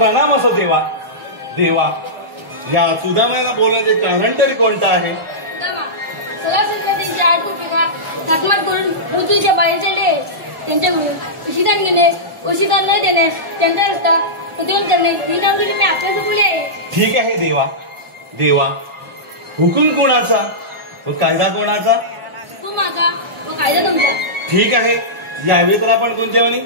प्रणाम असो देवा. देवा, या सुदाम्याला बोलण्याचे कारण तरी कोणतं आहे? सगळ्या संस्कृतींची आडकुपिका हातमात करून ऋतूच्या बाहेर चढले, त्यांच्याकडून उशिदान घेणे, उशिदान न देणे, त्यांचा रस्ता उद्योग करणे ही नवरी मी आपल्याला बोलले आहे. ठीक आहे देवा. देवा, हुकूम कोणाचा व कायदा कोणाचा? तू माझा व कायदा तुमचा. ठीक आहे, यावे तर आपण कोणत्या म्हणे?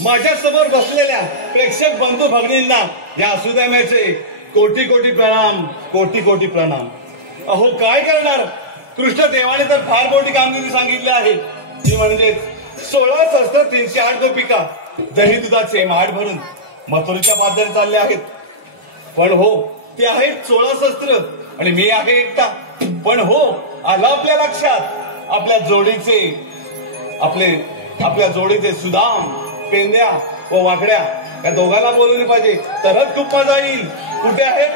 माझ्या समोर बसलेल्या प्रेक्षक बंधू भगिनींना या सुदाम्याचे कोटी कोटी प्रणाम, कोटी कोटी प्रणाम. अहो काय करणार, कृष्ण देवाने तर फार मोठी कामगिरी सांगितली आहे. ती म्हणजे 16 शस्त्र 308 गोपिका दही दुधाचे माठ भरून मथुरेच्या पादरी चालले आहेत. पण हो, ते आहेत 16 शस्त्र आणि मी आहे एकटा. पण हो, आलं आपल्या लक्षात आपल्या जोडीचे सुदाम, पेंद्या व वाकड्या या दोघांना बोलवली पाहिजे, तरच खूप मजा येईल. कुठे आहेत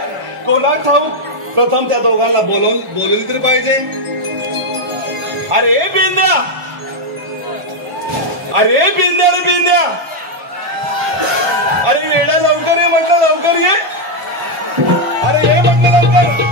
कोणा ठाऊक, प्रथम त्या दोघांना बोलवली तरी पाहिजे. अरे पेंद्या, अरे पेंद्या, रे पेंद्या, अरे वेडा लवकर ये म्हटलं, लवकर ये. अरे ये म्हटलं लवकर.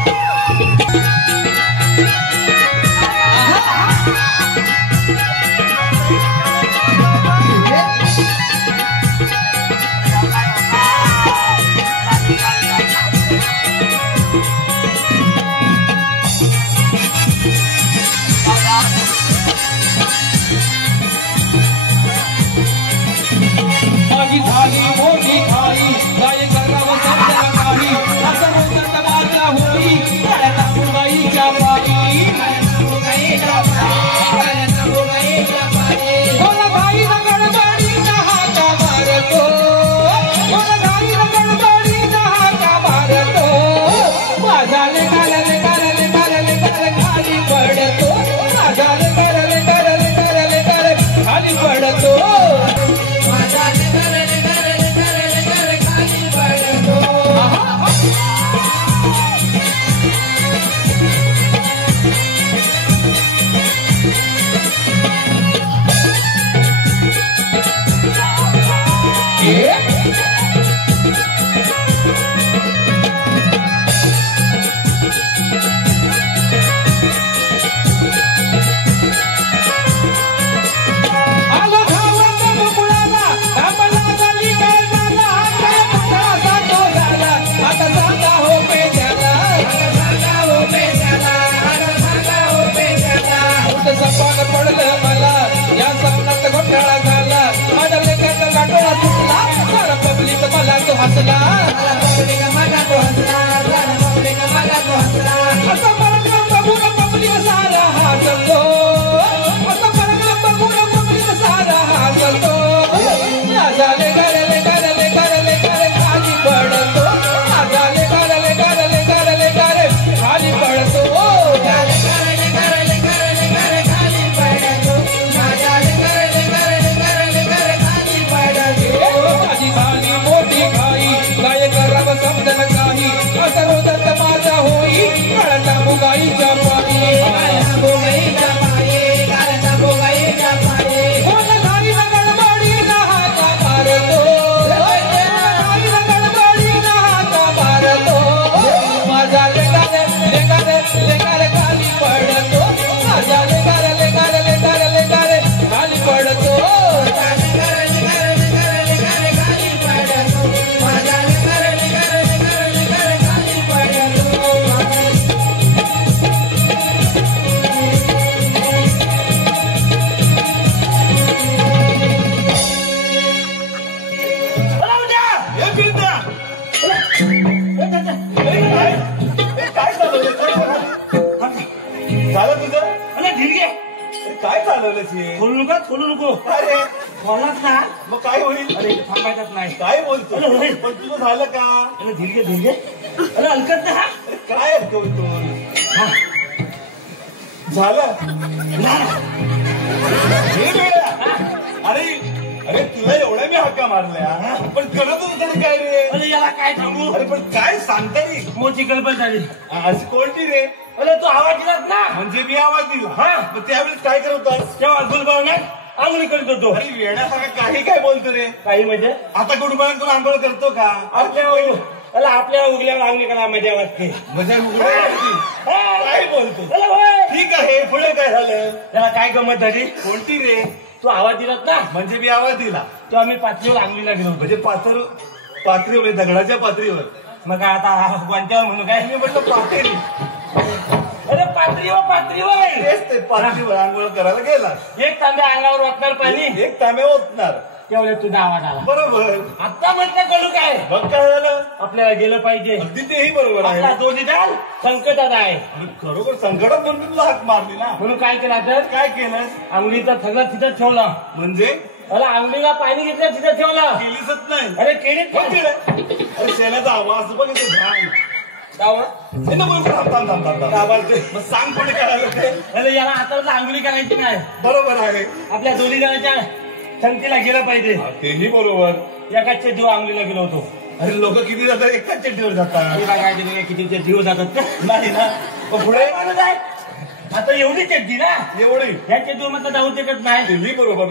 झालं तुझं? अरे धिरगे अरे काय चालवलंस हे? खोलू नको अरे खोललाच ना. मग काय होईल? अरे थांबायचंच नाही. काय बोलतो? अरे होय. पण तुझं झालं का? अरे धिरगे अरे हलकत ना. अरे काय ऐकतो तू? झालं हे वेळा. अरे तुला एवढ्या मी हक्का मारल्या पण करत होत तरी काय रे? अरे याला काय सांगू. अरे पण काय सांगता रे? मोठी कल्पना झाली. अशी कोणती रे? अरे तू आवाज दिलास ना. म्हणजे मी आवाज दिला. हा मग त्यावेळेस काय करत होतास? तेव्हा गुलबावण्यात आंघोळी करत होतो. अरे वेड्यासारखा काही काय बोलतो रे? काही म्हणजे आता कुटुंबातून आंघोळ करतो का? आपल्या उगल्यावर आंघोळी करा मजा वाटते. म्हणजे काय बोलतो? होय. ठीक आहे पुढे काय झालं? त्याला काय गमत झाली. कोणती रे? तू आवाज दिलास ना. म्हणजे मी आवाज दिला तेव्हा मी पातळीवर आंघोळीला गेलो होतो. म्हणजे पातळीवर दगडाच्या पातळीवर. मग आता कोणत्यावर म्हणू काय. मी म्हटलं पातळी. अरे पातळीवर तेच ते पातळीवर आंघोळ करायला गेला. एक तांब्या अंगावर वाटणार पाणी. एक तांबे ओतणार. तेवढ्या तुझा आवाज आला. बरोबर. आता म्हटलं करू काय. मग काय झालं? आपल्याला गेलं पाहिजे. अगदी तेही बरोबर आहे. आपला दोन्ही डाल संकटात आहे. अरे खरोखर संकटात म्हणून तुला हाक मारली ना. म्हणून काय केलं तर काय केलं? आंघोळीचा थगला तिथं ठेवला. म्हणजे मला आंघोळीला पाणी घेतलं तिथं ठेवलं. केलीच नाही. अरे केळीत मग केलं. अरे शेणाचा आवाज बघ इथे ध्यान. मग सांग कोणी करायला ते? अरे याला आता आंघोळी करायची नाही. बरोबर आहे. आपल्या दोन्ही जणांच्या संगतीला गेलं पाहिजे. तेही बरोबर. एकाच चड्डीवर आंघोळीला गेलो होतो. अरे लोक किती जातात? एकाच चड्डीवर जातात. काय किती चड्डीवर जातात का. नाही ना. मग पुढे आता एवढी चड्डी ना. एवढी या चड्डीवर म्हटलं जाऊ शकत नाही. तेही बरोबर.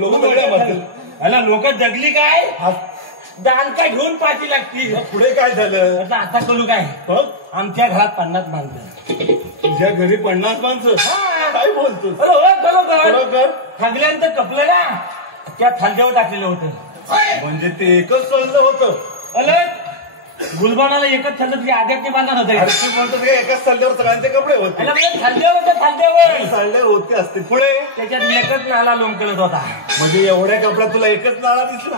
लोक जगली काय दानका घेऊन पाठी लागतील. पुढे काय झालं? आता करू काय. आमच्या घरात 50 माणसं. तुझ्या घरी 50 माणसं? काय बोलतो? बरोबर. थांबल्यानंतर कपलं ना त्या थांद्यावर टाकलेलं होतं. म्हणजे ते एकच सल्लं होतं. गुलबानाला एकच थांबत आद्याचे बांधणार होते. तू म्हणतो ते एकाच सल्ल्यावर सगळ्यांचे कपडे होते. थांद्यावर सल्ले होते असते. पुढे त्याच्यात एकच नाला लोंबकलत होता. म्हणजे एवढ्या कपड्यात तुला एकच नाळा दिसला?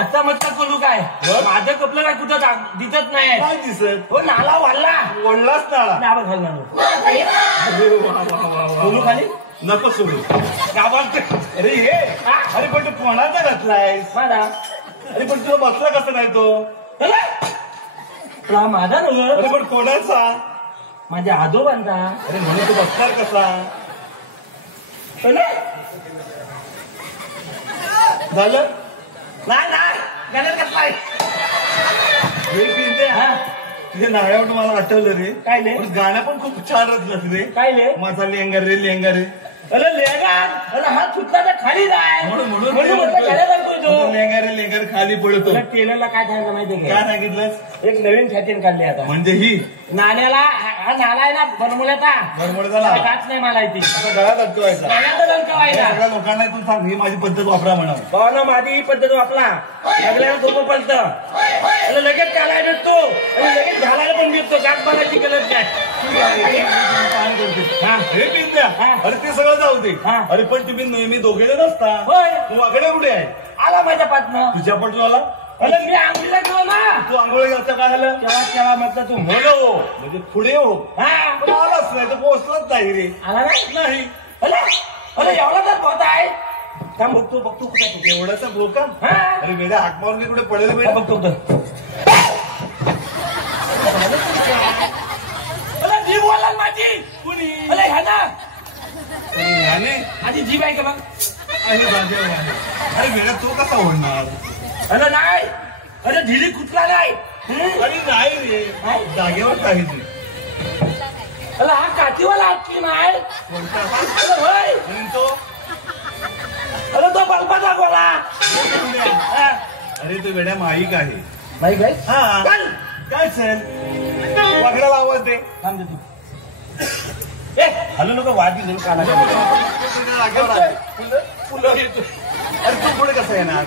आता म्हटलं करू काय. माझं कपलं काय कुठं दिसत नाही. काय दिसत? हो नाला वाढला. ओढलाच नाळा. नाव घालणार बोलू खाली नको सोडू. अरे हे अरे पण तू कोणाचा घातलाय? माझा. अरे पण तुला बसला कसं नाही तो? माझा नव्हतं. अरे पण कोणाचा? माझ्या आजोबांचा. अरे म्हणून तू बसणार कसा? झालं नाही. हे पिंटे तुझ्या नाळ्यावर मला आठवलं रे. काय ले गाणं पण खूप छान रचलं रे. काय ले माझा लेंगा रे लेंगा रे. अरे लेंगार. अरे हा सुटला खाली जाय म्हणून लेंगा रे लेंगा रे खाली पडतो. टेलरला काय सांगितलं माहितीये काय सांगितलं? एक नवीन फॅशन काढली आता. म्हणजे ही नाण्याला हा नाला आहे ना बरमुड्याचा. बरमुड्याचा काच नाही मालायची. गळ्यात अटकवायचा. सगळ्या लोकांना तू सांग ही माझी पद्धत वापरा म्हणा. भावना माझी ही पद्धत वापरा. सगळ्यांना सोपं पडतं. लगेच चालायला भेटतो आणि लगेच घालायला पण भेटतो. काच मालायची गरज काय. हे पिंद्या. अरे ते सगळं जाऊ दे. अरे पण तुम्ही नेहमी दोघे नसता. तू वाकडे कुठे आहे? आला माझ्या पाठनं. तुझ्या पण आला? अरे मी आंघोळीला गेलो ना. तू आंघोळी घालता काय झालं? तेव्हा म्हटलं तू हो म्हणजे पुढे हो. पण आलाच नाही तर पोहोचलाच नाही रे. आला नाही. अरे एवढा तर पोहता आहे. बघतो कुठे एवढाचा बोका. अरे वेळा हाक मारून कुठे पडेल वेळा बघतो. जीभ बोला माझी. कुणी? अरे ह्या ना आधी जीभ आहे का बघ. अरे वेळा तो कसा ओढणार? अरे नाही. अरे ढिली कुठला नाही. अरे नाही रे जागेवर काही नाही. अरे हा काठीवाला हात नाही. तो अरे तो बल्बाचा गोळा. अरे तो वेड्या माईक आहे. माईक आहे. हा काय चल वाकडाला आवाज दे. थांब तू. हॅलो नको वादी काना फुलं येतो. अरे तू पुढे कसं येणार?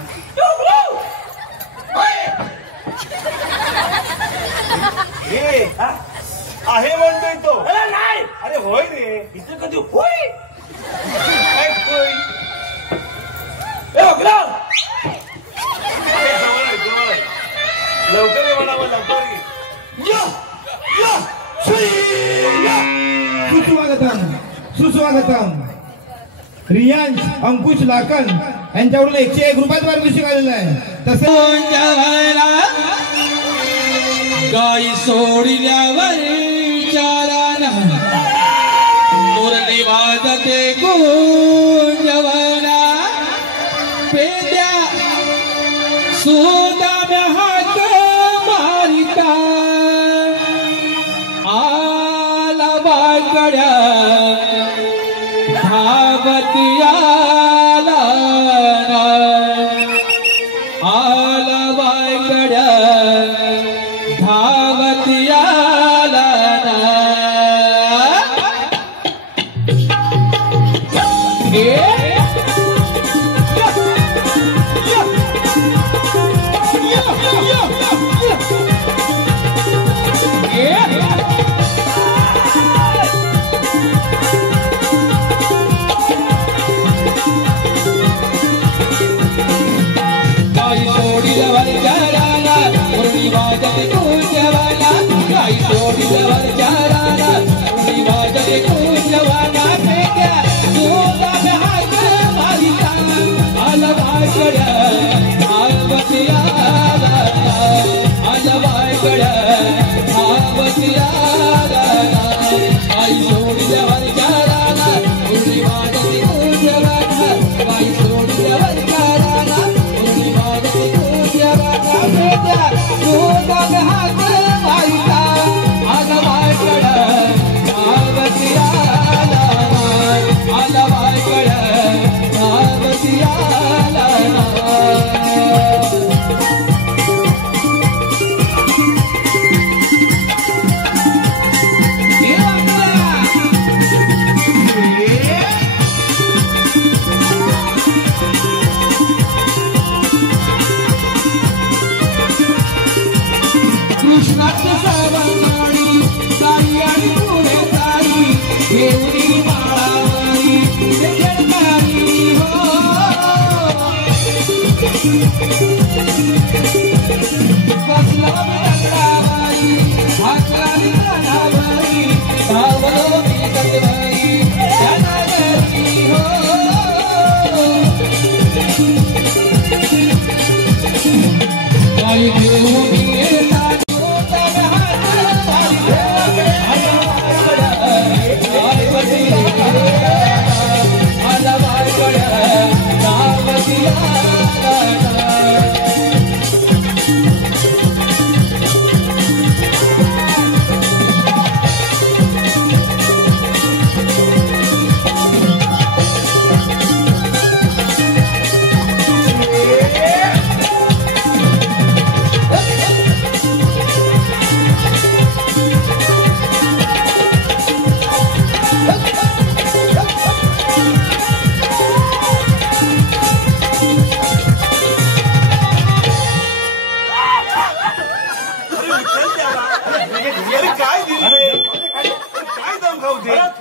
आहे म्हणतोय तो. अरे नाही. अरे होय रे. इथे कधी होय काय होय? जवळ लवकर ये म्हणावं लवकर ये. सुस्वागतम. रियांश अंकुश लाकन यांच्याकडून 101 रुपयात पारितोषिक आलेलं आहे. तसं गाई सोडल्यावर चाराना मुरली वाजते गुंजवना पेद्या सुदाम्या हात मारिता आला बायकड्या धावती आला बायकड्या धावती आला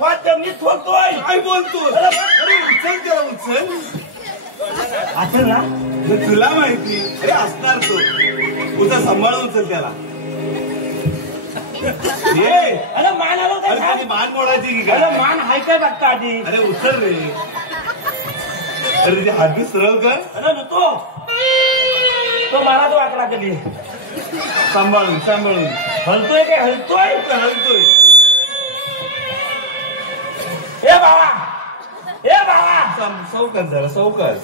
काय बोलतो? उचल त्याला उचल. असेल ना तुला माहिती. अरे असणार तो. उचल सांभाळून उचल त्याला. ये अरे मान आलो अरे काय तुझी मान मोडायची की अरे काय? मान हाय काय बघता आधी. अरे उचल रे. अरे तुझी हात सरळ कर. अरे नको तो मला तो वाकडा कधी सांभाळून सांभाळून. हलतोय काय हलतोय हलतोय. ए बाबा सौकास जरा सौकास.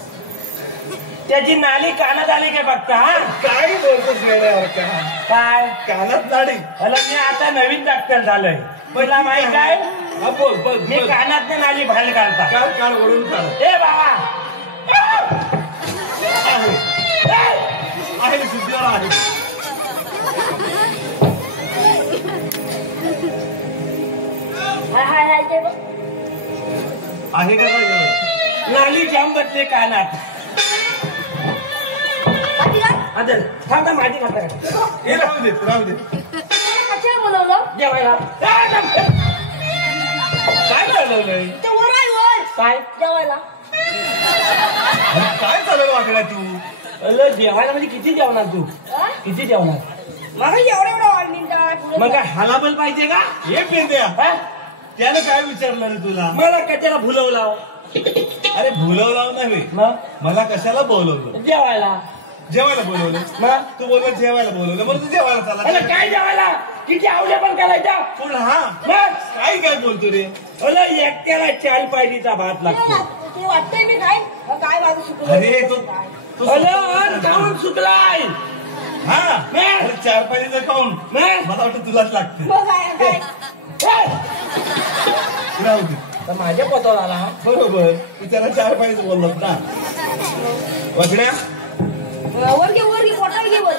त्याची नाली कानात आली काय बघता हा? काय बोलतोस येड्यावर का? काय कानात नाडी. अरे मी आता नवीन डॉक्टर झालोय. तुला माहित काय हा बोल बघ मी कानात नाली बाहेर काढता. काढ काढ ओढून काढ. ए बाबा आहे शुद्धीवर आहे. हाय ते बघ. आहे का काय? नाली जाम बसले कानात. अदल थांब माझी खाता हे राहू दे राहू दे. कशाला बोलवलं? जेवायला काय चालवलंय? ते वर आहे वर. काय जेवायला. काय चालवलं वाकड्या तू? अरे जेवायला म्हणजे किती जेवणार तू हा? किती जेवणार मला एवढं ऑर्निंग काय मग काय हलाबल पाहिजे का हे पेंद्या हा? त्यानं काय विचारलं रे तुला? मला कशाला भुलवला अरे भुलवला नाही, मग मला कशाला बोलवलं? जेवायला. जेवायला बोलवलं. मग तू बोलला जेवायला बोलवलं, मग तू जेवायला अरे चालला. काय जेवायला? किती आवड्या पण करायच्या. पण हा मग काय काय बोलतो रे? अरे एकट्याला 4 पायलीचा भात लागतो. ते वाटतंय मी काय काय माझं सुकलं. अरे तू अरे अन खाऊन सुकलाय. हा मग? अरे 4 पाहिजे खाऊन मग मला वाटतं तुलाच लागते. मग काय राहू दे. तर माझ्या पोटावर आला. बरोबर, तू त्याला 4 पाहिजे बोललास ना. वाकड्या वर घे पोटावर घे वर.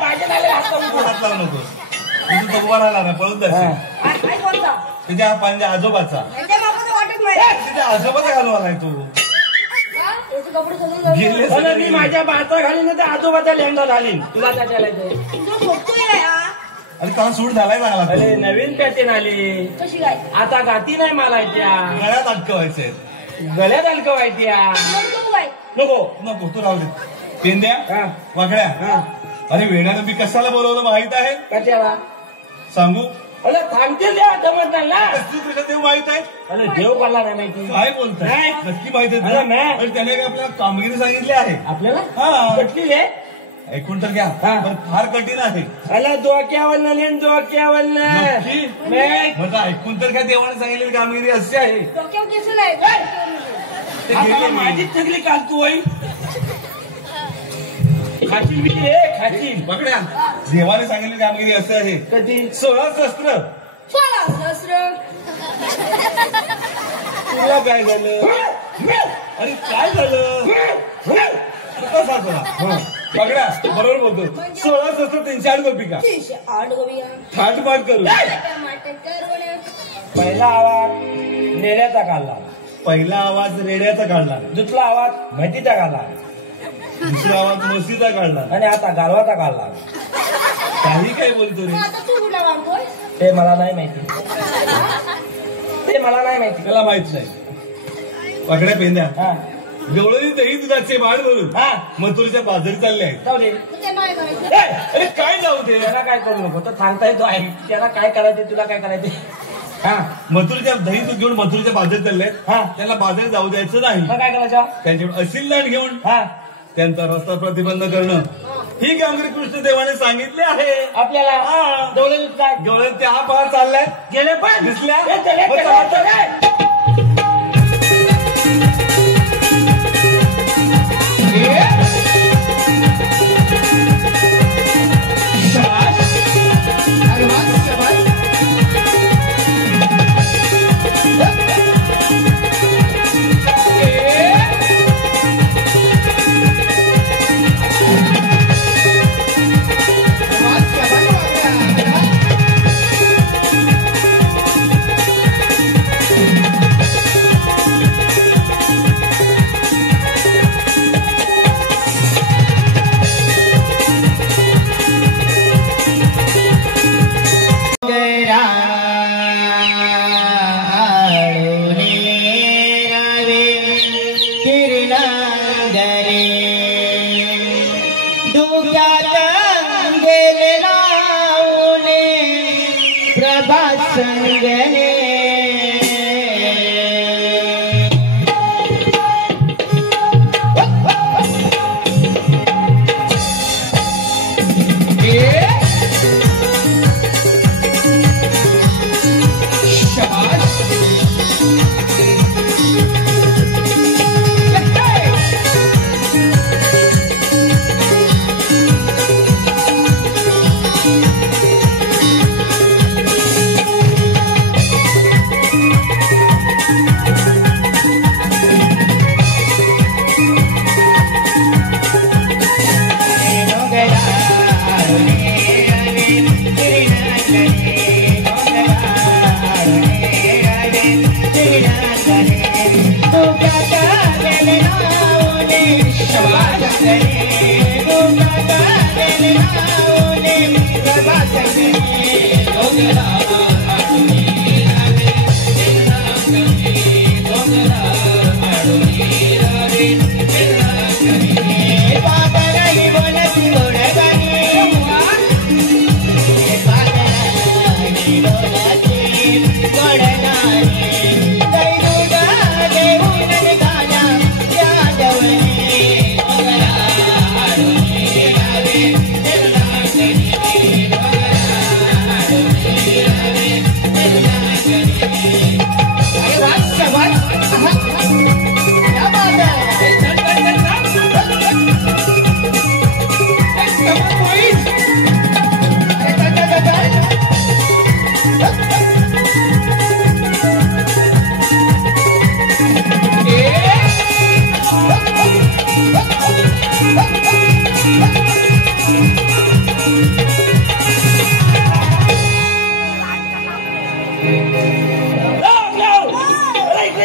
माझ्या नाले हात लावून तू हात लावू नको. तुझं भगवान आला ना पळून जायचं. काय कोणता तुझ्या माझ्या आजोबाचा, त्यांच्या बापाचं वाटत नाही. तुझ्या आजोबाचा घालून आलाय तू. हा? याचे कपडे सगळे घालून. गेले अरे मी सगळे. माझ्या बाचा घालीन तर आजोबाचा लेंगा घालीन. तुला काय चालायचंय? तुझं झोपतोय काय हा? अरे का सूट झालाय चांगला अरे तू. नवीन पॅटर्न आली. कशी काय आता गाती नाही मालायच्या. गळ्यात अटकवायचंय. गळ्यात अलकवायच्या. मग काय नको. नको तू राहू दे. पेंद्या हा. वाकड्या हा. अरे वेड्यानं मी कशाला बोलवलं माहित आहे? कशाला? सांगू? अरे थांबते द्या जमत नाही ना. तू तुला देव माहित आहे? अरे देव पडला नाही माहिती. काय बोलताय? नाही. नक्की माहित आहे अरे तुला? नाही. अरे त्याने काय आपल्याला कामगिरी सांगितली आहे. आपल्याला हा. कटली आहे. ऐकून तर घ्या. हा. पण फार कठीण आहे. अरे डोक्यावर नेन डोक्यावर नक्की? म्हणजे ऐकून तर काय देवाने सांगितलेली कामगिरी अशी आहे. डोक्यावर केस नाही. ते गेले मी. माझीच सगळी काल तू आई खाशील मी रे खाशील. पकड्या देवाने सांगितलेली कामगिरी अशी आहे. कधी 16 शस्त्र. चला सहस्र. तुला काय झालं? अरे काय झालं? कसा तुला? पकड्या बरोबर बोलतो. 16 शस्त्र 308 गोपिका 308 गोबिया. थाटमाट करू. टमाटर करून. पहिला आवाज नेल्याचा काढला. पहिला आवाज रेड्याचा काढला, दुसरा आवाज म्हैतीचा काढला दुसरा आवाज म्हशीचा काढला. आणि आता गालवाचा काढला. काही काय बोलतो रे? मग आता तू कुठला वागतोय? ते मला नाही माहिती. ते मला नाही माहिती. त्याला माहित नाही. पकड्या पेंद्या हा जेवढी दही दुधाचे वाढ भरून हा मथुरीच्या बाजारी चालले आहेत. जाऊ दे. तर ते नाही करायचं. ए, अरे काय जाऊ दे? त्याला काय करू नको. तो सांगता येतो आहे त्याला काय करायचे तुला काय करायचे. हा मथुरीच्या दही दूध घेऊन मथुरीच्या बाजारी चालले आहेत. हा. त्याला बाजारी जाऊ द्यायचं नाही. मग काय करायचं. त्यांच्याकडे असील दाण घेऊन हा त्यांचा रस्ता प्रतिबंध करणं ही कामगिरी कृष्णदेवाने सांगितली आहे. आपल्याला हा. दौलत काय जेवढे त्या पार चाललाय गेले पण दिसल्या? ए, चले, हो, चले, चला, चले.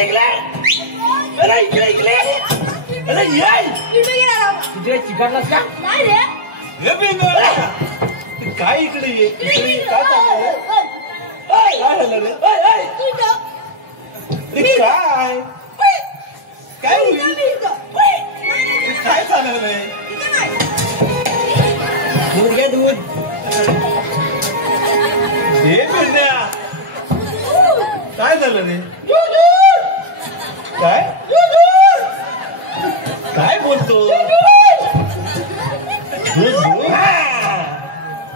अरे इकडे अरे ये इकडे गेला. तिथे चिकटलास का नाही रे. हे बिंदू काय इकडे ये इकडे ये. काय चाललंय काय झालं रे तू इथं. हे काय काय होईल हे काय चाललंय दूध घे दूध हे बिंद्या काय झालं रे काय काय बोलतो दूध दूध?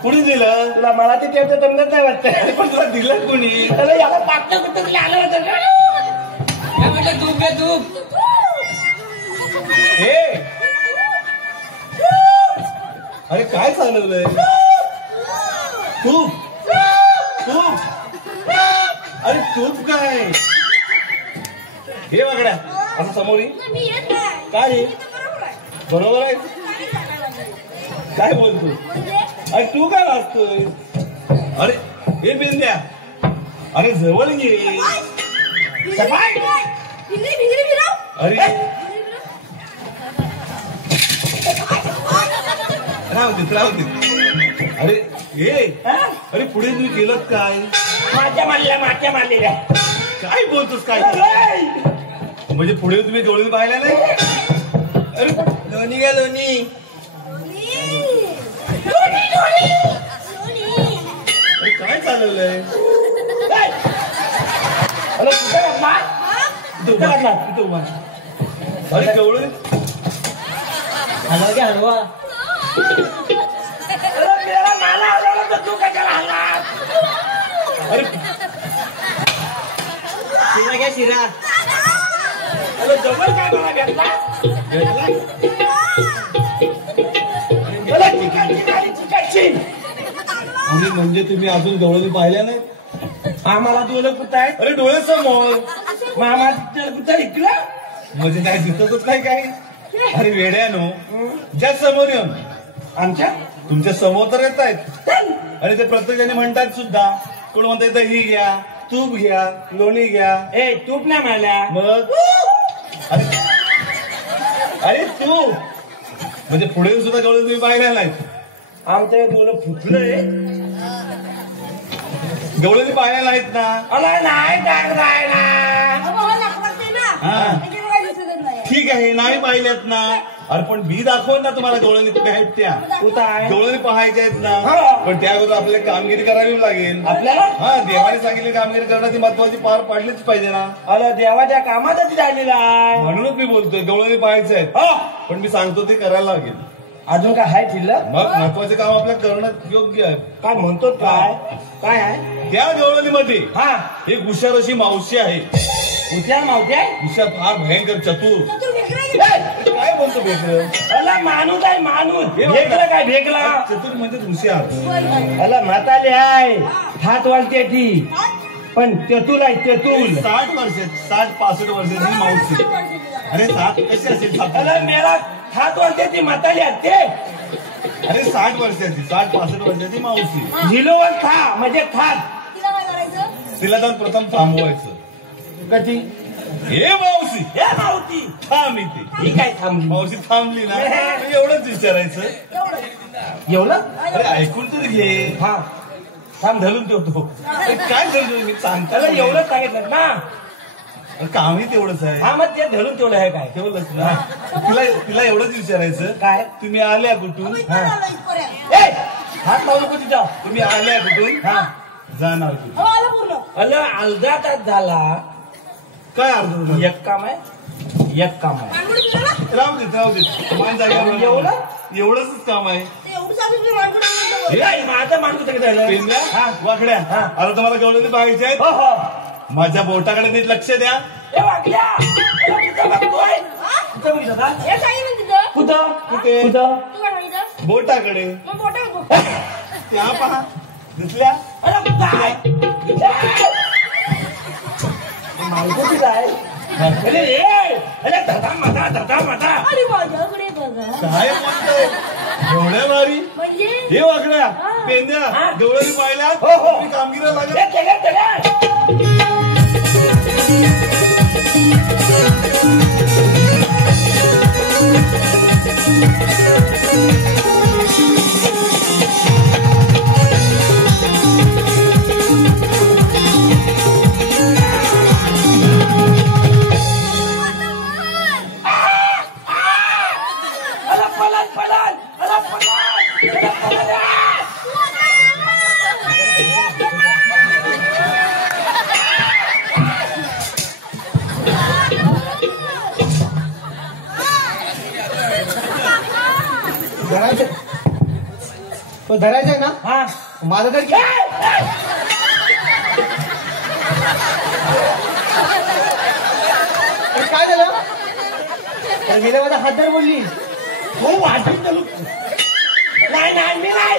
कुणी दिलं तुला मला ते ठेवतं जमत नाही वाटतं पण तुला दिलं कुणी अरे याला पाकतं कुठं तुला आलं होतं दूध घे दूध हे अरे काय चालवलंय तूप तूप अरे तूप काय हे वागड्या असं समोर ये. मी येत नाही. काय रे बरोबर आहे. बरोबर आहे नाही सांगायला लागले. काय बोलतो म्हणजे अरे तू काय वाचतोय अरे हे बिंद्या अरे जवळ ये भिंगरी फिरव. अरे राहू दे अरे हे अरे पुढे तुम्ही केलं काय माच्या मारलेल्या काय बोलतोस काय म्हणजे पुढे तुम्ही डोळे पाहिल्या नाही अरे लोणी घ्या लोणी अरे काय चालवलंय अरे कुठं घातला? इथं उभा, इथं उभा. अरे केवढं हलवा घ्या हलवा मला हलवलं तर तू कशाला हलला अरे शिरा घ्या शिरा अरे जवळ काय मला घेतला आणि म्हणजे तुम्ही अजून डोळे पाहिल्या नाही आम्हाला डोळे कुठं आहे अरे डोळ्यासमोर मामा कुठं इकडं म्हणजे काय दिसतच नाही काय अरे वेड्यानो ज्या समोर येऊन आमच्या तुमच्या समोर तर येत आहेत आणि ते प्रत्येकाने म्हणतात सुद्धा कोण म्हणतात दही घ्या तूप घ्या लोणी घ्या ए तूप नाही म्हणल्या मग अरे अरे तू म्हणजे पुढे येऊन सुद्धा डोळे तुम्ही पाहिल्या नाहीत आमच्या डोळं फुटलंय डोळे तुम्ही पाहिल्या नाहीत ना अला नाही टाकताय ना हा. ठीक आहे नाही पाहिल्यात ना अरे पण मी दाखवून ना तुम्हाला डोळ्यांनी कुठे आहेत त्या कुठं आहे डोळ्यांनी पाहायच्या आहेत ना हा. पण त्या अगोदर आपल्याला कामगिरी करावी लागेल आपल्याला हा देवाने सांगितली कामगिरी करणं ती महत्वाची पार पाडलीच पाहिजे ना अला देवाच्या कामातच राहिलेला आहे म्हणूनच मी बोलतोय डोळ्यांनी पाहायचं आहे पण मी सांगतो ते करायला लागेल अजून काय आहे शिल्लक मग महत्वाचे काम आपल्याला करणं योग्य आहे काय म्हणतो काय काय आहे त्या डोळ्यांमध्ये हा एक हुशार अशी मावशी आहे उद्या मावत्या हुशार फार भयंकर चतुर काय बोलतो भेटलं अला माणूस आहे माणूस हे भेकला काय भेकला चतुर म्हणजे हुशार अला म्हाताले आहे हात वालते ती पण तेतूल आहे तेतूल 60 वर्षाची 60-65 वर्षाची मावशी अरे 7 कशी असेल 7? अला मेला हात वालते ती म्हाताली आहे ते अरे 60 वर्षाची 60-65 वर्षाची मावशी झिलोवर खा म्हणजे खात तिला काय करायचं? तिला जाऊन प्रथम थांबवायचं कधी हे मावशी हे मावती थांब इथे ही काय थांबली मावशी थांबली ना मग एवढंच विचारायचं एवढं अरे ऐकून तर घे हा थांब धरून ठेवतो अरे काय करतो मी त्याला सांगतो एवढं सांगितलं ना कामही तेवढंच आहे हा मग ते धरून ठेवलं आहे काय तेवढंच ना तिला तिला एवढंच विचारायचं काय तुम्ही आल्या कुठून ए हात लावू नको तिथं तुम्ही आल्या कुठून हा जाणार कुठून अला अर्धा तास झाला काय अर्थ एक काम आहे एक काम आहे राहू दे मान जागेवर एवढं? एवढंच काम आहे हे माझं माणूस झालं पेंद्या हा वाकड्या हा. आता तुम्हाला गवळणी पाहायचे आहेत हो हो माझ्या बोटाकडे नीट लक्ष द्या ए वाकल्या अला कुठं बघतोय कुठं बघितलं का हे सांगितलं तिथं. कुठं कुठे? कुठं तू काय सांगितलं? बोटाकडे मग मोठं आहे तू. त्या पहा दिसल्या अरे कुठं आहे मालको तिथं आहे अरे ए अरे धदा मधा अरे माझ्याकडे बघा. काय बोलतोय एवढ्या मारी म्हणजे हे वाकड्या हा. पेंद्या हा. गवळणी पाहिल्या हो, हो. तुम्ही कामगिरी लागत ए, चला, चला. तो धरायचा आहे ना? हा माझं तर काय झालं? गेल्या माझा हात धर बोलली. हो वाजून चालू नाही नाही मी नाही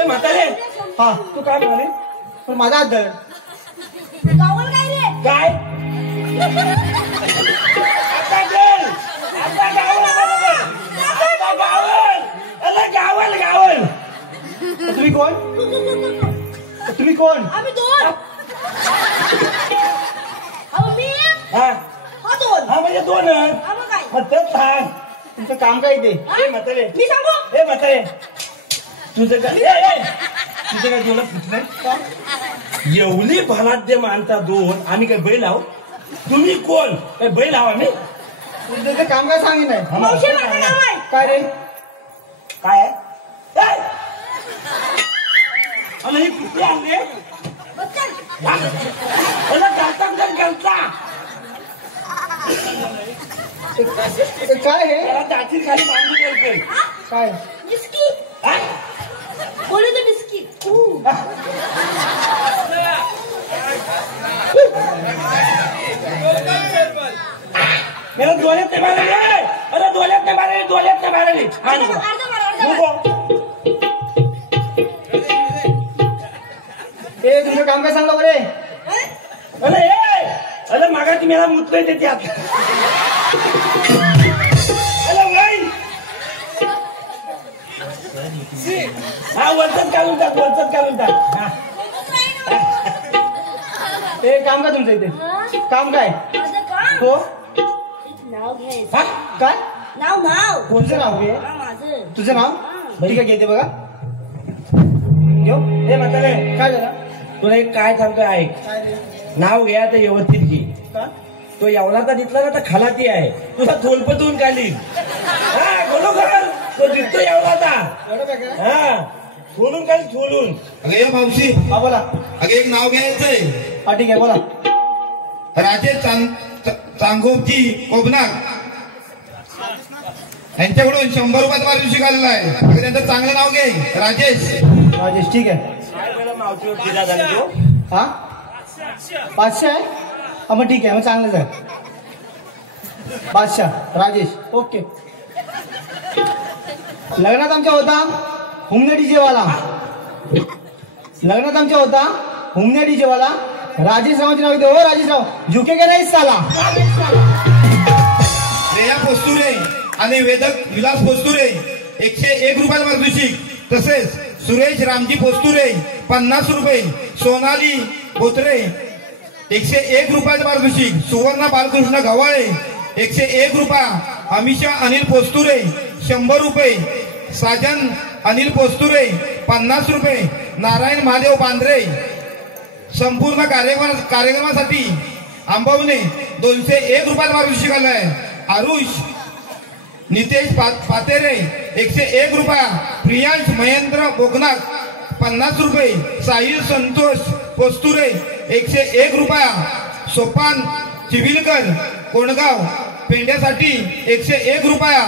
ए म्हातारे हा तू काय म्हणाले पण माझा हात धर. गावाला काय रे? काय आता चल आता गावल गावल तुम्ही कोण? तुम्ही कोण? आम्ही दोन. अहो मी हा हा दोन. हा म्हणजे दोन मग काय? मग तेच सांग तुमचं काम काय ते? ए म्हातारे मी सांगू? ए म्हातारे तुझं काय तुझं काय दोन पुसलंय एवढी भलाद्य मानता दोन आम्ही काय बैल आहो तुम्ही कोण काय बैल आहो आम्ही तुमचं काम काय सांगेन नाही. मावशी माझं नाव आहे. काय रे? काय आहे आणि ही कुठे आणले बच्चन. घालता ते काय हे? त्याला दाची खाली बांधून द्यायचं काय? बिस्किट. बोलू तर बिस्किट. मेरा डोळ्यात नाही मारले अरे डोळ्यात नाही मारले डोळ्यात नाही मारले अर्धा मार. ए तुमचं काम काय सांगलं बरे? अरे अरे मागाची मेला मुतलोय त्याच्यात अरे भाई हा वरचत घालून टाक हा ए काम काय तुमचं इथे? हा? काम काय? माझं काम? हो नाव घ्यायचं. हा? काय? नाव. कोणचं नाव घे? हा, माझं. तुझं नाव? हा. ठीक आहे घेते बघा. घेऊ. हे म्हातारे काय झालं? तुला एक काय सांगतोय ऐक काय रे? नाव घ्या तर व्यवस्थित घे का? तो एवढाचा दिसला ना तर खलाती आहे तुला थोलपतून काढली हा बरोबर तो दिसतो एवढाचा एवढं काय काय? हा थोलून काढ थोलून अगे या मावशी हा बोला. अगे एक नाव घ्यायचंय. हा ठीक आहे बोला. राजेश चांगोपजी कोबनाक यांच्याकडून 100 रुपयात पारितोषिक आलेलं आहे. अगं त्यांचं चांगलं नाव घे राजेश. राजेश ठीक आहे. मावशीवर दिला झाला तो हा 500 आहे. हा मग ठीक आहे मग चांगलंच आहे. बादशाह राजेश ओके. लग्नात आमच्या होता हुमने डीजेवाला. लग्नात आमच्या होता हुमने डीजेवाला राजेश रावांचे नाव येते. हो राजेशराव झुके का नाही साला. श्रेया पोस्तुरे आणि वेदक विलास पोस्तुरे 101 रुपयात पारितोषिक. तसेच सुरेश रामजी पोस्तुरे 50 रुपये. सोनाली बोत्रे 101 रुपयात पारितोषिक. सुवर्णा बालकृष्ण गव्हाळे 101 रुपया. अमिषा अनिल पोस्तुरे 100 रुपये. साजन अनिल पोस्तुरे 50 रुपये. नारायण महादेव बांद्रे संपूर्ण कार्यक्रमासाठी आंबवणे 201 रुपयात पारितोषिक आलं आहे. आरुष नितेश पातेरे 101 रुपया. प्रियांश महेंद्र बोगनाक 50 रुपये. साहिल संतोष पोस्तुरे 101 रुपया. सोपान चिविलकर कोणगाव पेंड्यासाठी 101 रुपया.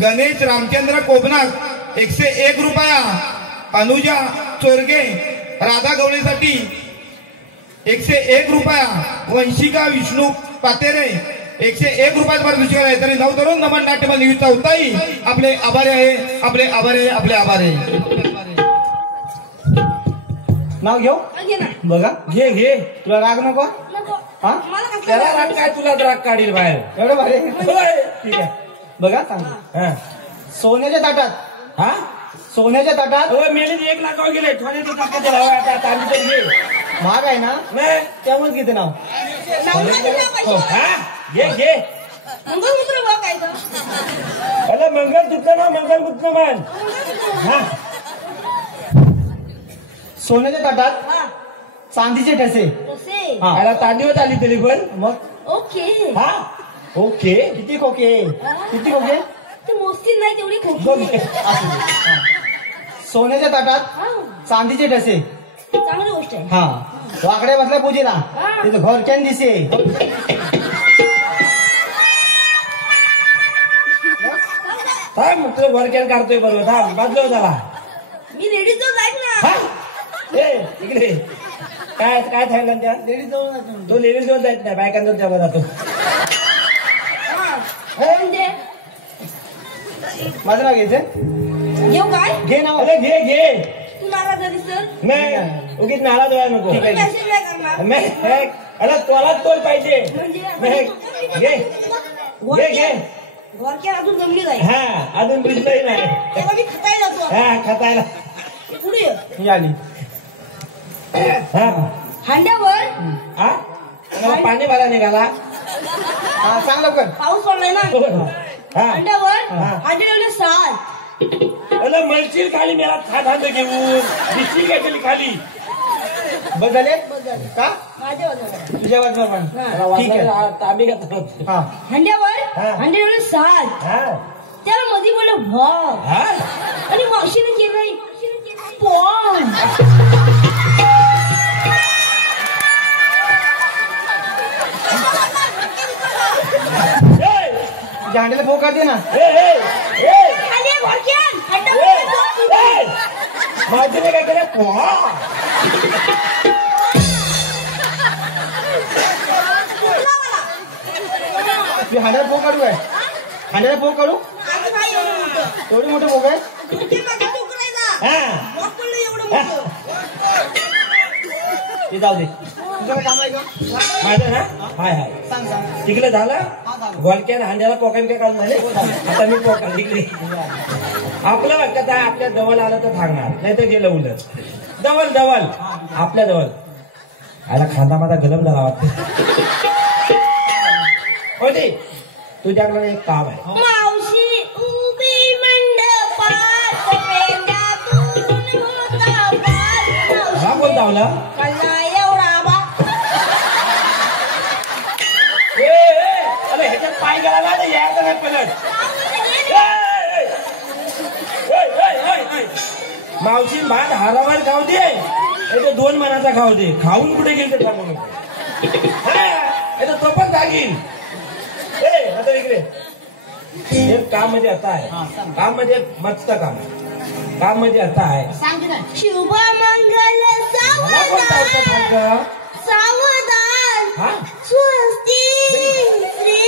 गणेश रामचंद्र कोबनाक 101 रुपया. अनुजा चोरगे राधा गवळीसाठी 101 रुपया. वंशिका विष्णू पातेरे 101 रुपयात पारितोषिक आहे. तरी नवतरुण नमन नाट्यमन नियुक्त होताही आपले आभारी आहे. आपले आभारी नाव घेऊ घे ना. बघा. घे तुला राग नको? नको. हा मला कसलं त्याला राग काय तुला राग काढील बाहेर एवढं भारी. होय. ठीक आहे बघा सांग. हा सोन्याच्या ताटात हा सोन्याच्या ताटात होय, मेले 1 लाखावर गेले ठोण्याचं टाकायचं भाव आहे आता आम्ही तर घे महाग आहे ना नाही त्यामुळे घेते नाव. नवरा दिला पाहिजे. हा घे मंगळसूत्र बघ काय तर. अरे मंगलसूत्र ना मंगलसूत्र मान हा सोन्याच्या ताटात हा चांदीचे ठसे. तसे. हा याला तांदीवर आली तरी पण मग ओके. हा ओके किती खोके? किती खोके? ते मोजतील नाही तेवढी बघ. खोकी. असू दे. हा. सोन्याच्या ताटात हा चांदीचे ठसे. चांगली गोष्ट आहे. हा वाकड्या बसल्या पूजेला हा. तिथं घर कॅन दिसे. थांब तुला वरकेन काढतोय बरोबर थांब बाजूला झाला मी लेडीज जवळ जाईन ना. हा ए इकडे काय काय थांबला त्या लेडीज जवळ जातो. तो लेडीज घेऊन जायत नाही बायकांवर जमा जातो म्हणजे माझं नाव घ्यायचं. घेऊ काय घे नाव. अरे घे घे तू नाराज झालीस तर नाही उगीच नाराज व्हायला नको मेसेज नाही करणार नाही अरे तोलाच तोल पाहिजे नाही घे घे घे घरच्या अजून जमली जाईल हा अजून बुजलंही नाही तेव्हा मी खतायला जातो. हा खातायला पुढे ये. ही आली. हा हांड्यावर हा मला पाणी भरा निघाला हा सांग लवकर. पाऊस पडलाय ना. हा हांड्यावर हा. हांड्यावर 7 अरे मळशील खाली मेला खांद घेऊन दिसतील काय केली खाली बस झाले का माझ्या बाजूला तुझ्या बाजूला पण ठीक आहे. आम्ही घेतो हा हांड्यावर हा. हांड्यावर 7 हा त्याला मध्ये पडलं भाग हा आणि मावशीने केलंय पॉन. तुझ्या हांड्याला फोक काढते ना. खाली ये घरच्यान. हांड्यावर माझ्याने काय केलं तुझ्या हांड्याला फोक काढू काय. हांड्याला फोक काढू. असं नाही एवढं मोठं. एवढी मोठं फोक आहे. ते माझ्या डोकरायला. हा भाग पडलं एवढं मोठं. ते जाऊ दे तुझं काय काम आहे का. माझं ना हाय हाय सांग सांग. तिकडे झालं गोलक्यान हांड्याला पोकायला काय काढून झाले आता मी पोकाल तिकडे आपलं वाटत आहे आपल्या जवळ आलं तर थांबणार नाही तर गेलं उलट जवळ जवळ आपल्या जवळ आला खांदा माझा गरम झाला वाटतं होते तुझ्याकडे एक काम आहे मावशी उभी मंडपात पेंड्यातून होता पार. हा कोण धावला कल्ला एवढा बा. अरे ह्याच्यात पाय गेला ना यायचं नाही पलट मावशी भात हारावर खाऊ दे नाही 2 मनाचा खाऊ दे खाऊन कुठे गेल तर म्हणून तो पण जागीन आता इकडे हे काम म्हणजे आता आहे काम म्हणजे मस्त काम म्हणजे आता आहे शुभ मंगल मला कोण धावतं सावधान सारखं? सावधान हा स्वस्ती श्री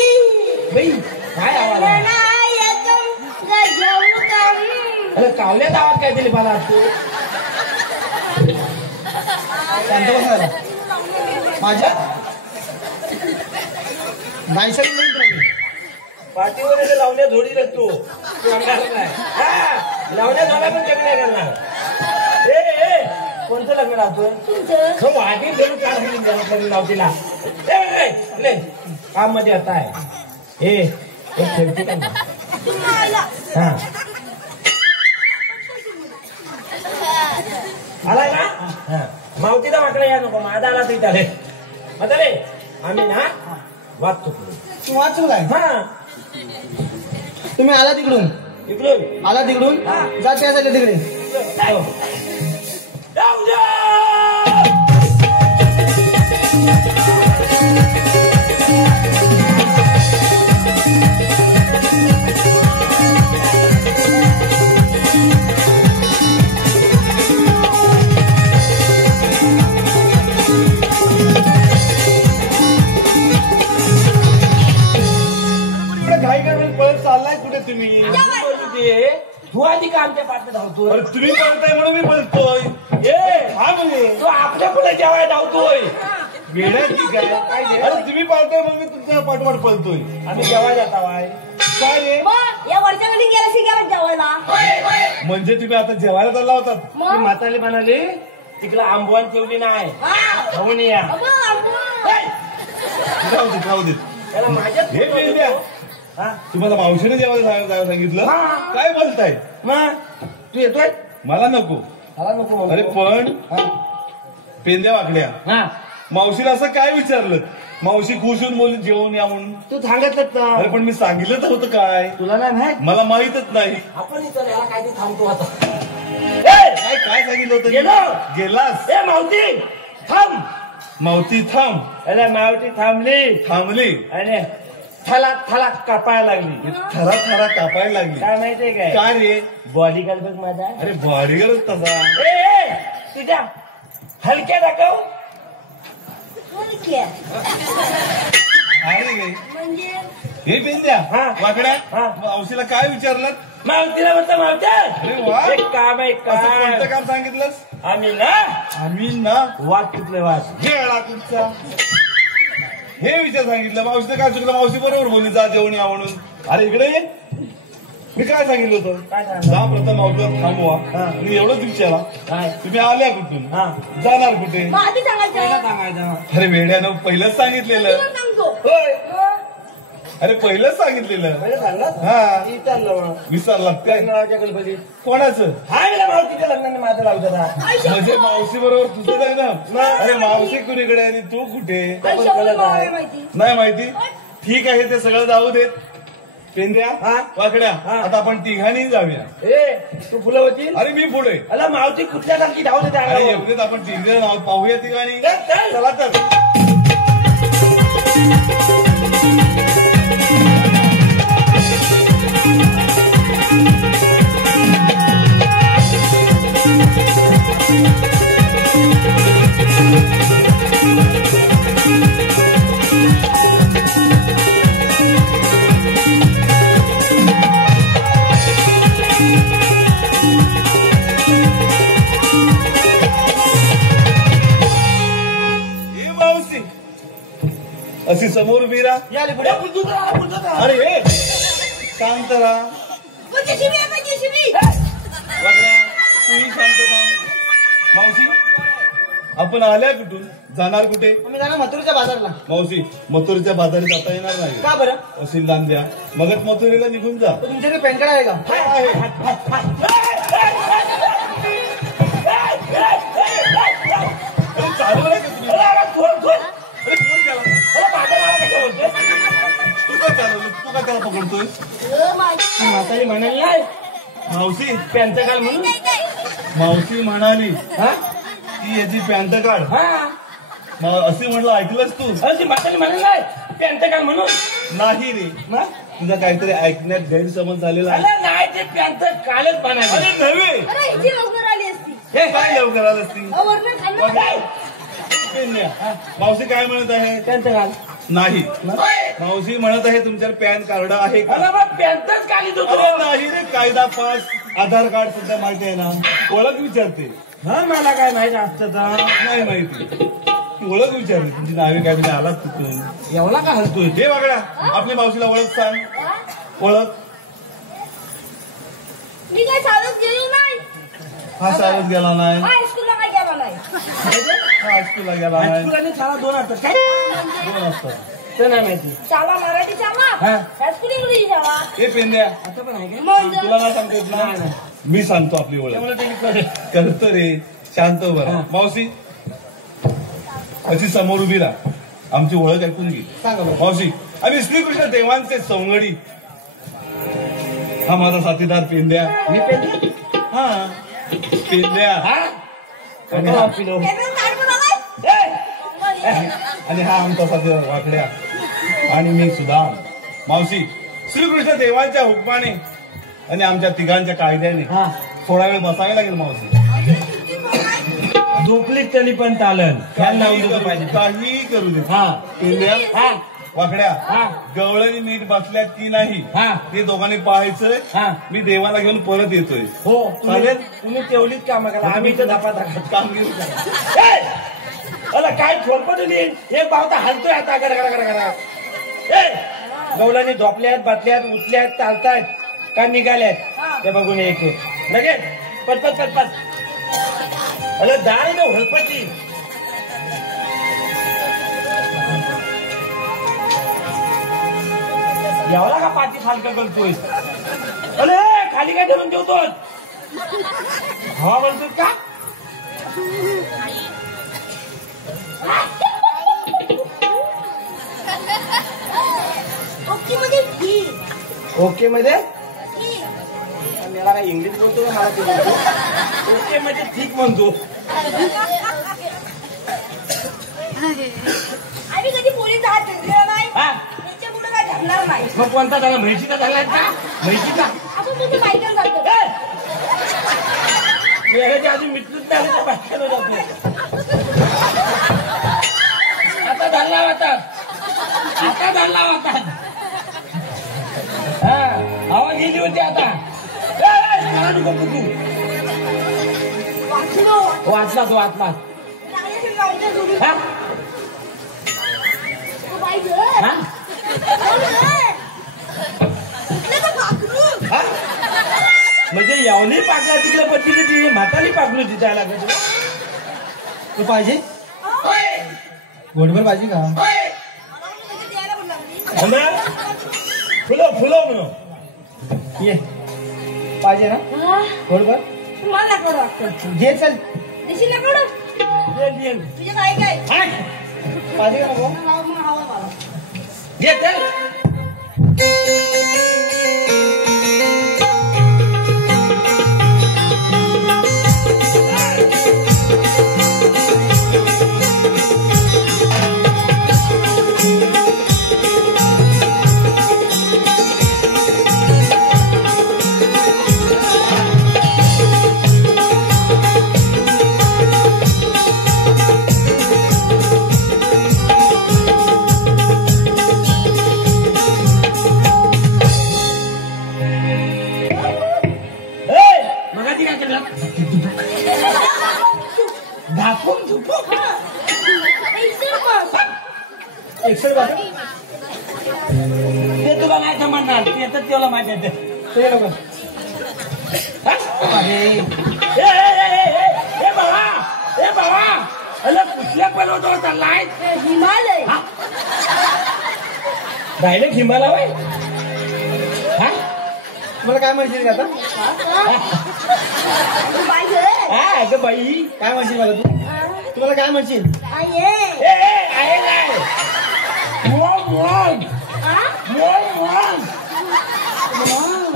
बाई काय आवाज आहे? गणायकम गजमुखम. अरे कावल्यात आवाज काय दिली मला तू शांत बसायला माझ्या नाही सर नाही. पाठीवर इथे लावण्या जोडी लागतो तू अंगाला नाही हा लावण्या जोड्या पण जग नाही करणार ए कोणतं लग्न लावतोय तुमचं वाटी घेऊन काय लावतीला काम मध्ये आता आहे एक ठेवते का तुम्हाला हा आलाय ना हा मावतीला वाकडा या नको माझा आला तरी चालेल म्हातारे आम्ही ना वाचतो तू वाचू काय. हा तुम्ही आला तिकडून इकडून आला तिकडून जा त्यासाठी तिकडे. जाऊ द्या. घाई करून पळत चाललाय कुठे तुम्ही तू आधी का आमच्या पाठ धावतोय अरे तुम्ही पळताय म्हणून मी पळतोय हा म्हणजे तू आपल्या पुढे जेवाय धावतोय वेळा की काय अरे तुम्ही पळताय म्हणून मी तुमच्या पाठवाट पळतोय आम्ही जेवाय जाता वाय काय रे मग या वरच्या मध्ये गेला शिकायला जेवायला. म्हणजे तुम्ही आता जेवायला चालला होतात मग म्हातारी म्हणाली तिकडे आंबवान ठेवली नाही हा. खाऊन या अबो, अबो. राहू देत राहू देत त्याला माझ्यात हे पेंड्या हा तुम्हाला मावशीने जेवायला जायला सांगितलं हा. काय बोलताय मग तू येतोय मला नको मला नको म्हणतो. अरे पण पेंद्या वाकड्या हा मावशीला असं काय विचारलं मावशी खुश होऊन बोलली जेवून या म्हणून तू सांगितलं तर अरे पण मी सांगितलं तर होतं काय तुला नाही माहित मला माहीतच नाही आपण इथं याला काय ते थांबतो आता काय काय सांगितलं होतं गेलो. गेलास ए मावती थांब मावती थांब अरे मावती थांबली थांबली आणि थला थला कापायला लागली. थरा थरा कापायला लागली. काय माहितीये काय काय रे? बॉडी गार्ड बघ माझा. अरे बॉडीगार्ड तसा. ए तुझ्या हलक्या दाखव. अरे गे म्हणजे हे पेंद्या हा. वाकड्या हा. मावशीला काय विचारलं? मावतीला म्हणतो मावत्या अरे वा. एक काम आहे असं कोणतं काय काम सांगितलंस? आम्ही ना आम्ही ना वाद कुठले वाद. गेला तुमचा हे विचार सांगितलं. मावशीने काय चुकलं? मावशी बरोबर बोलली जा जेवण या म्हणून. अरे इकडे ये. मी काय सांगितलं होतं? काय सांगितलं? जा प्रथम मावशीवर थांबवा. हा. मी एवढंच विचारा काय तुम्ही आल्या कुठून? हा. जाणार कुठे? मग आधी सांगायचं. सांगायचं अरे वेड्यानं पहिलंच सांगितलेलं. तुला सांगतो. होय अरे पहिलंच सांगितलेलं. पहिले सांगलं हा विचारलं विसरलात काय? नावाच्या गणपती कोणाचं? हाय मला मावतीच्या लग्नाने माझं लावतं ना. म्हणजे मावशी बरोबर तुझं आहे ना. अरे मावशी कुणीकडे आणि तू कुठे? माहिती. नाही माहिती. ठीक आहे ते सगळं जाऊ देत. पेंद्या हा. वाकड्या हा. आता आपण तिघांनी जाऊया. ए तू फुलं होतील. अरे मी पुढे. अला मावती कुठल्या सारखी धाव देते अरे अंगावर. एवढेच आपण तिघ पाहूया तिघांनी. चल, चल. चला तर. हे मावशी अशी समोर उभी राहा. या रे पुढे बोलतो का? अरे हे शांत राहा. वाकड्या तूही शांत राहा. मावशी आपण आल्या कुठून? जाणार कुठे? तुम्ही जाणार मथुरच्या बाजारला. मावशी मथुरेच्या बाजारी जाता येणार नाही. का बरं? असेल दांद्या मगच मथुरेला निघून जा. तुमच्याकडे पॅन कार्ड आहे का? अरे चालू आहे का तुम्ही? अरे, थोड, थोड. अरे कोण त्याला? अरे, माझ्या नावाला कसं बोलतोय? तू काय चालवलं? तू काय त्याला पकडतोय? ती म्हातारी म्हणाली नाही मावशी पॅन्ट काढ म्हणून. मावशी म्हणाली हा की याची पॅन्ट काढ. हा असे म्हटलं ऐकलंस तू? अरे ती म्हातारी म्हणाली नाही पॅन्ट काढ म्हणून. नाही रे मग? तुझा काहीतरी ऐकण्यात गैरसमज झालेला आहे. अरे नाही ते पॅन्ट कालच बनायला. अरे नव्हे. अरे हिची लवकर आली असती. हे काय लवकर आलं असती? वरनं खाल्लं. पेंद्या, मावशी काय म्हणत आहे? पॅन्ट काढ. नाही मावशी म्हणत आहे तुमच्यावर पॅन कार्ड आहे का? अरे मग पॅन्टच काढीत अरे होतो. नाही रे कायदा पास आधार कार्ड सुद्धा माहिती आहे ना. ओळख विचारते. हा मला काय माहिती असतं तर. नाही माहिती ती ओळख विचारते. तुमची नावे काय तुम्ही आलात तिथून? एवढा का हलतोय? हे बघा आपल्या मावशीला ओळख सांग. ओळख. मी काय चालत गेलो नाही. हा चालत गेला नाही. हायस्कूलला काय गेला नाही. हा हायस्कूलला गेला नाही. हायस्कूल शाळा दोन असतात काय? दोन असतात. ते नाही माहिती. शाळा मराठी शाळा. हा. हायस्कूल इंग्लिश शाळा. हे पेंद्या आता पण आहे का? मग तुला नाही सांगता येत नाही, ना. नाही. मी सांगतो आपली ओळख. त्यामुळे त्यांनी कळलं. करतो रे शांत बरं. हा. मावशी अशी समोर उभी राहा. आमची ओळख ऐकून घे. सांगा बरं. मावशी आम्ही श्रीकृष्ण देवांचे सवंगडी. हा माझा साथीदार पेंद्या. मी पेन्ट. हा पेंद्या. हा आणि हा, हा- पिलो. त्याचं झाड बनवलंय. ए! आणि हा आमचा साथीदार वाकड्या. आणि मी सुद्धा. मावशी श्रीकृष्ण देवांच्या हुकमाने आणि आमच्या तिघांच्या कायद्याने हा थोडा वेळ बसावे लागेल मावशी. झोपलीच तरी पण चालन. फॅन लावून देतो पाहिजे. काही करू दे. हा पेंद्या हा वाकड्या हा. गवळणी नीट बसल्यात की नाही हा. ते दोघांनी पाहायचंय. हा. मी देवाला घेऊन परत येतोय. हो तुम्ही चालेल. तुम्ही तेवढीच कामं करा. आम्ही तर धापा दाखवत. कामगिरी करा. अला काय झोपत एक पावता हलतोय आता करा करा करा करा. ए गवलाने झोपल्यात बसल्यात उठल्यात चालतायत का निघाल्यात ते बघून एक लगेच पटपट पटपट. अरे दार ना हळपटी. एवढा का पाठी फालका करतोय? अरे खाली काय धरून ठेवतो? हवा म्हणतोय का? ओके मध्ये फी. ओके मध्ये फी. मला काय इंग्लिश बोलतो का मराठी बोलतो? ओके मध्ये ठीक म्हणतो. आम्ही कधी पोलीस हात धरलेला नाही. हा त्यांच्या पुढे काय करणार नाही. मग कोणता झाला? म्हैशीचा झाला का? म्हैशीचा? आपण तुम्ही बायकांना जातो. वेळेच्या अजून मित्रच नाही आले तर बायकाला जातो. आता धरला होता. आता धरला होता. हा हवा गेली होती आता. मला नको तू. वाचला तो वाचला. हा? हा? हा? म्हणजे यावली पाकला तिकडे पत्ती ती म्हातारी पाकलो तिथं लागत तू पाहिजे गोडभर पाहिजे का? फुलं फुलं म्हणून ये पाहिजे ना गोडभर? मला कडं वाटतं. घे चल. देशील ना कडं? तुझ्या काय काय? पाहिजे का नको? मग हवं मला. घे चल. मगाची काय केलं? धापून झुपून एक्सेल पाहिजे ते तुला नाही समजणार. ते तर तुला माहिती आहे. ते नको. ए बाबा अरे कुठल्या पर्वतावर चाललाय? हिमालय. डायरेक्ट हिमालय होय? हा? तुम्हाला काय म्हणशील का आता? पाहिजे. हा अगं बाई काय म्हणशील मला तू? तुम्हाला काय म्हणशील? आहे काय? मोग मोग मोग मोग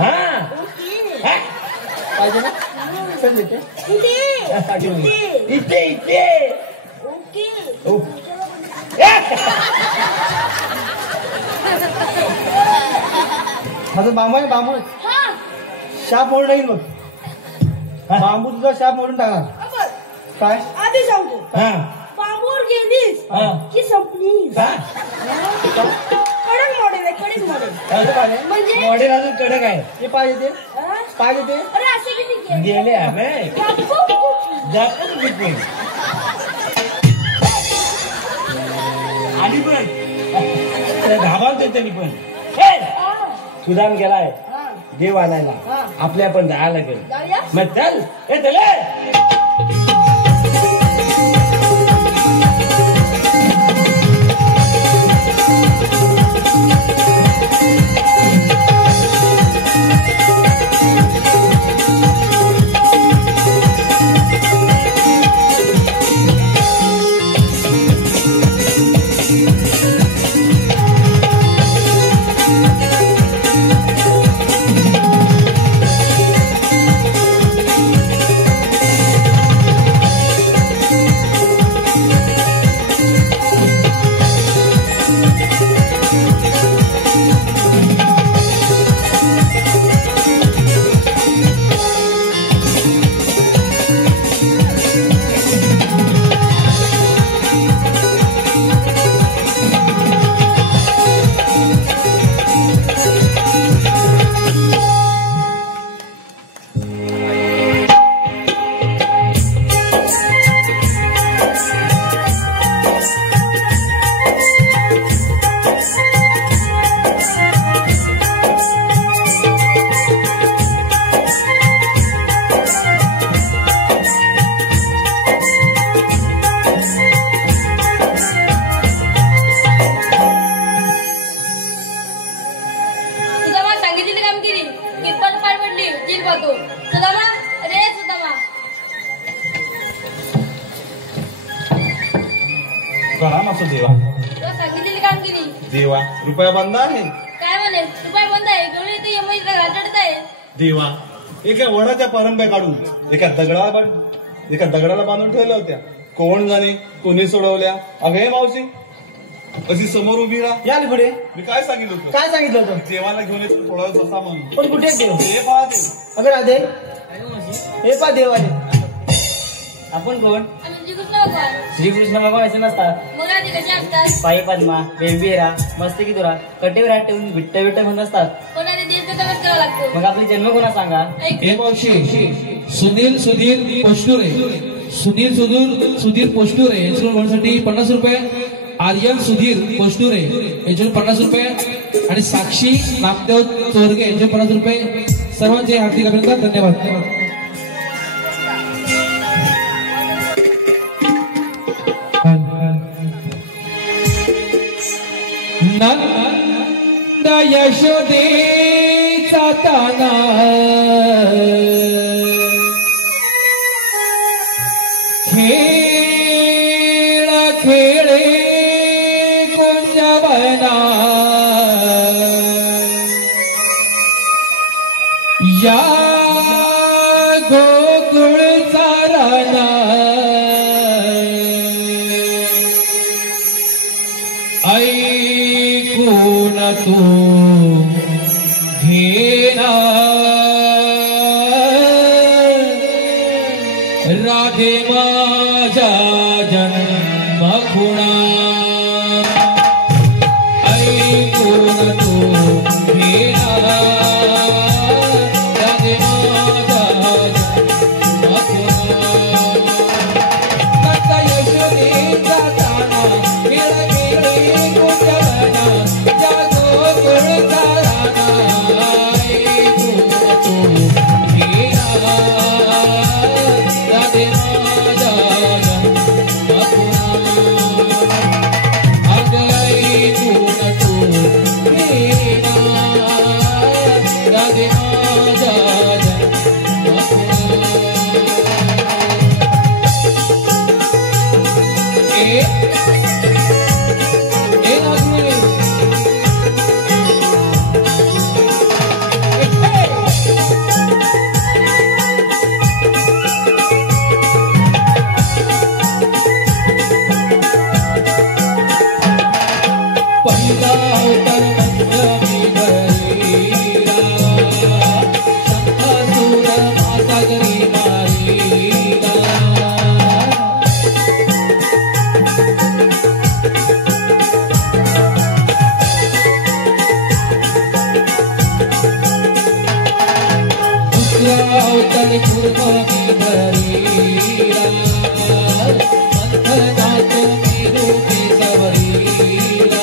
हा पाहिजे ना? चल देते. इथे इथे ओ. माझं बांबू आहे बांबू. शाप मोडून टाकीन बघ. बांबू तुझा शाप मोडून टाकणार. काय? आधी सांगतो. हा बांबूवर गेलीस हा. की संपलीस. हा? कडक मॉडेल आहे. कडक मॉडेल असं पाहिजे. म्हणजे मॉडेल अजून कडक आहे. ते पाहिजे ते हा? पाहिजे ते. अरे असे किती गेले आम्ही जापून बिपून आली पण धाबाल ते तरी पण सुदान गेलाय देव आणायला. आपल्या पण जायला लागेल. जाऊया. मग चल हे चले. करा असं देवा तुला सांगितलेली कामगिरी देवा रुपया बंद आहे काय म्हणे रुपये बंद आहे गवळी इथे यमईला घाटाडत आहे देवा एका वडाच्या परंब्या काढून एका दगडाला बांधून ठेवल्या होत्या. कोण जाणे कोणी सोडवल्या. अगं हे मावशी अशी समोर उभी राहा. याल पुढे मी काय सांगितलं होतं? काय सांगितलं होतं देवाला घेऊन येतो थोडा वेळ बसा म्हणून. पण कुठे देव हे पहा देव. अगं राधे हे पा देव आहे. आपण कोण आणि श्रीकृष्ण भगवान. श्रीकृष्ण भगवान असे नसतात. मग राधी कशा असतात? पायी पद्मा बेंबीरा मस्त की तुरा कटेवर हात ठेवून विट्ट विट्ट म्हणत असतात. कोणाने देश तसंच करावं लागतो. मग आपली जन्म कोणा सांगा. ऐक हे मावशी सुनील सुधीर पोस्टुरे सुधीर पोस्टुरे यांच्यासाठी 50 रुपये. आर्यन सुधीर पोस्टुरे यांच्याकडून 50 रुपये आणि साक्षी नामदेव चोरगे यांचे 50 रुपये. सर्वांचे हार्दिक अभिनंदन. धन्यवाद. नंद यशोदेचा ताना खेळ खेळे कुंजवना या गोकुळचा राना ऐकून तू घेना राधे माझ्या जन्म खुणा ऐकून तू घेना राधे माझ्या जन्म खुणा. नंद यशोदेचा ताना खेळ खेळे कुंजवना या गोकुळचा राना ऐकून तू घेना राधे माझ्या जन्म खुणा. अगं ऐकून तू घेना राधे माझ्या जन्म खुणा. पहिला अवतार पंचमी घरीला शंखासूर मासागरी मारीला. दुसरा अवतार कुर्बानी घरीला मंथनात निरूपी सवरीला.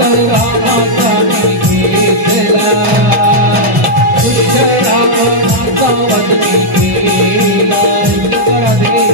अवतार रामाचा मी घेतला तुझ्या रामाचा वध मी केला राधे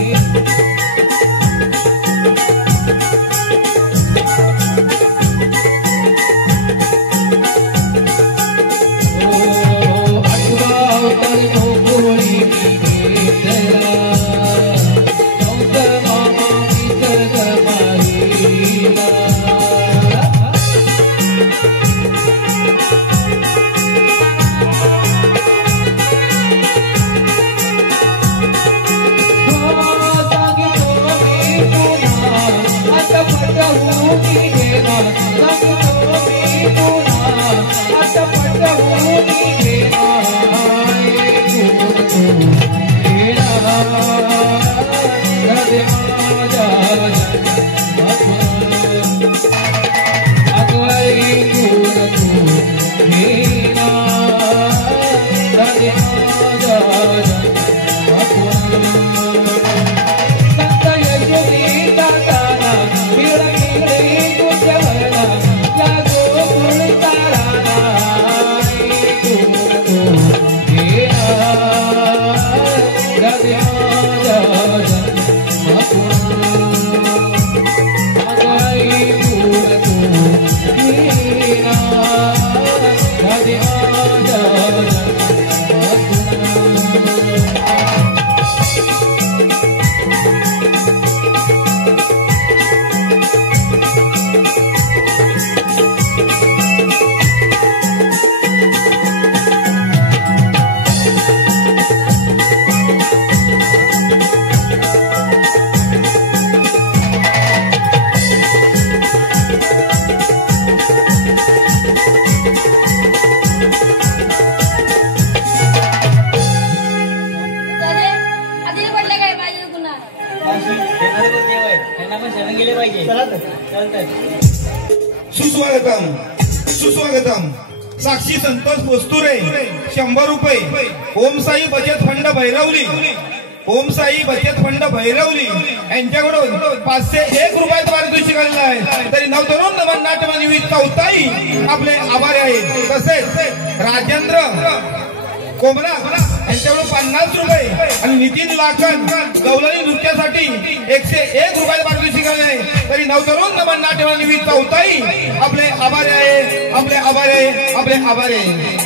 सुस्वागतम सुस्वागतम. साक्षी संतोष पोस्तुरे 100 रुपये. ओम साई बचत फंड भैरवली, ओम साई बचत फंड भैरवली यांच्याकडून 501 रुपयाचं पारितोषिक आलेलं आहे. तरी नवतरुण नमन नाट्यमंदिर चौथाई आपले आभारी आहेत. तसेच राजेंद्र कोमरा यांच्याकडून 50 रुपये आणि नितीन लाखन गवळणी नृत्यासाठी 101 रुपयाचं पारितोषिक आले आहे. तरी नवतरुण नमन नाट्यमंदिर चौथाई आपले आभारी आहे, आपले आभारी आहे, आपले आभारी आहे.